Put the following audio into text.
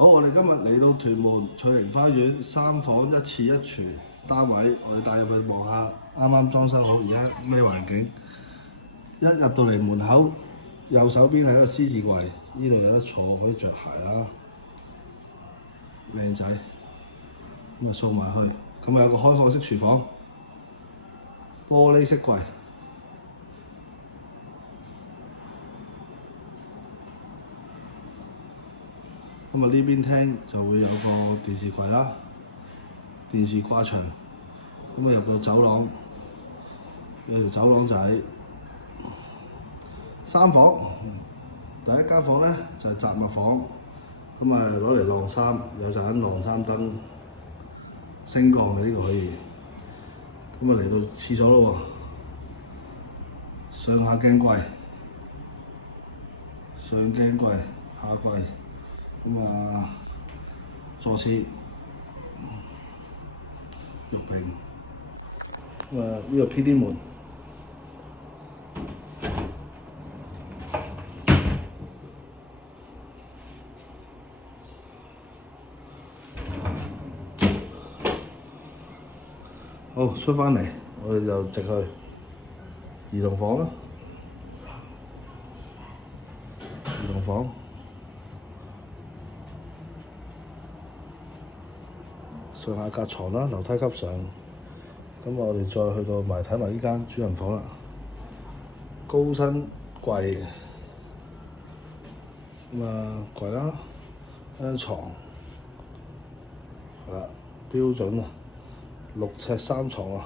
好，我哋今日嚟到屯門翠玲花園3房1廁1廚單位，我哋帶入去望下，啱啱裝修好，而家咩環境？一入到嚟門口，右手邊係一個獅子櫃，呢度有得坐，可以着鞋啦，靚仔。咁啊掃埋去，咁啊有個開放式廚房，玻璃式櫃。咁啊呢邊廳就會有個電視櫃啦，電視掛牆。咁啊入到走廊，有條走廊仔，3房。第一間房咧就係雜物房，咁啊攞嚟晾衫，有盞晾衫燈，升降嘅呢個可以。咁啊嚟到廁所咯喎，上下鏡櫃，上鏡櫃，下櫃。咁啊，坐廁、浴屏，咁啊呢個 PD 門，好出返嚟，我哋就直去兒童房啦，兒童房。上下格床啦，樓梯級上，咁我哋再去到睇埋呢間主人房啦，高身櫃，咁啊櫃啦，一張床，係啦，標準啊，6尺3床啊。